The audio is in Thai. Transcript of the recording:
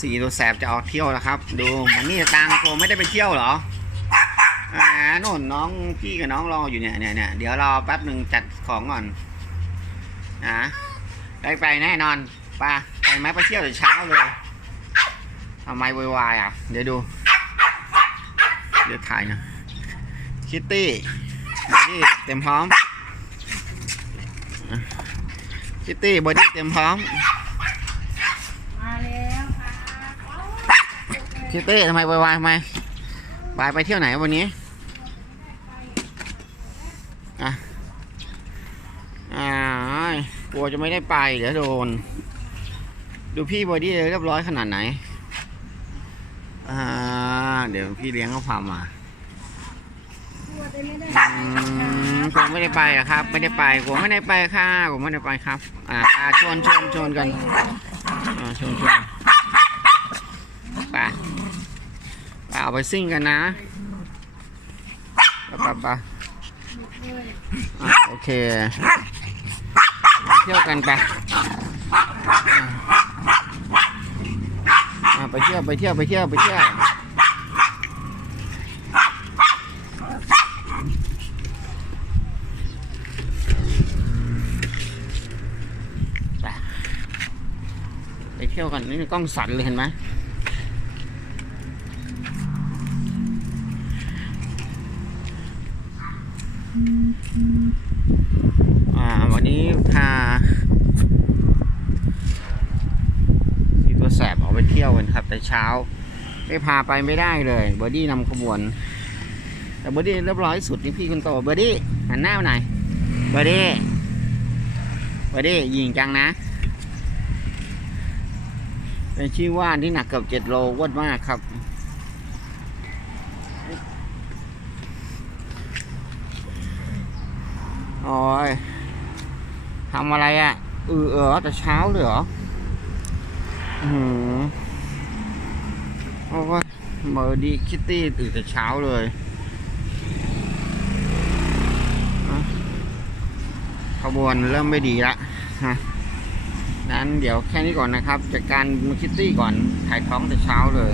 สี่ตัวแสบจะออกเที่ยวแล้วครับ ดูมันนี่ตังตัวไม่ได้ไปเที่ยวเหรออ่าโน่นน้องพี่กับน้องรออยู่เนี่ยเนี่ยเนี่ยเดี๋ยวรอแป๊บหนึ่งจัดของก่อนนะได้ไปแน่นอนไป้าไปไหมไปเที่ยวแต่เช้าเลยทำไมวยวายอะ เดี๋ยวดู เดี๋ยวถ่ายนะคิตตี้บอดี้เต็มพร้อมคิตตี้บอดี้เต็มพร้อม มาแล้วค่ะ คิตตี้ทำไมวายวายทำไมวายไปเที่ยวไหนวันนี้อะอ่ากลัวจะไม่ได้ไปเดี๋ยวโดน ดูพี่บอดี้เรียบร้อยขนาดไหนอ่าเดี๋ยวพี่เลี้ยงเขาพามาหัวไม่ได้อืมผมไม่ได้ไปอะครับ ไม่ได้ไปผมไม่ได้ไปค่ะผมไม่ได้ไปครับ อ่าอ่าชวนชวนชวนกันอ่าชวนชวนไปไป เอาไปซิ่งกันนะไปไปไปโอเคไปเที่ยวกันไปไปเที่ยวไปเที่ยวไปเที่ยวไปเที่ยวไปไปเที่ยวกันนี่กล้องสั่นเลยเห็นไหม วันนี้พาสีตัวแสบออกไปเที่ยวกันครับ แต่เช้า ไม่พาไปไม่ได้เลยเบอร์ดี้นำขบวน แต่เบอร์ดี้เรียบร้อยสุดนี่พี่คนโตเบอร์ดี้หันหน้าหน่อยบอดี้ไปดิยิงจังนะเป็นชื่อว่านที่หนักเกือบเจ็ดโลวนมากครับ โอ้ยทำอะไรอะ่ะเออเออแต่เช้าเลยเหรออือหือโอ้ยเมอร์ดีคิตตี้ตื่นแต่เช้าเลยอะขบวนเริ่มไม่ดีละฮะนั้นเดี๋ยวแค่นี้ก่อนนะครับจัดการมคิตตี้ก่อนถ่ายท้องแต่เช้าเลย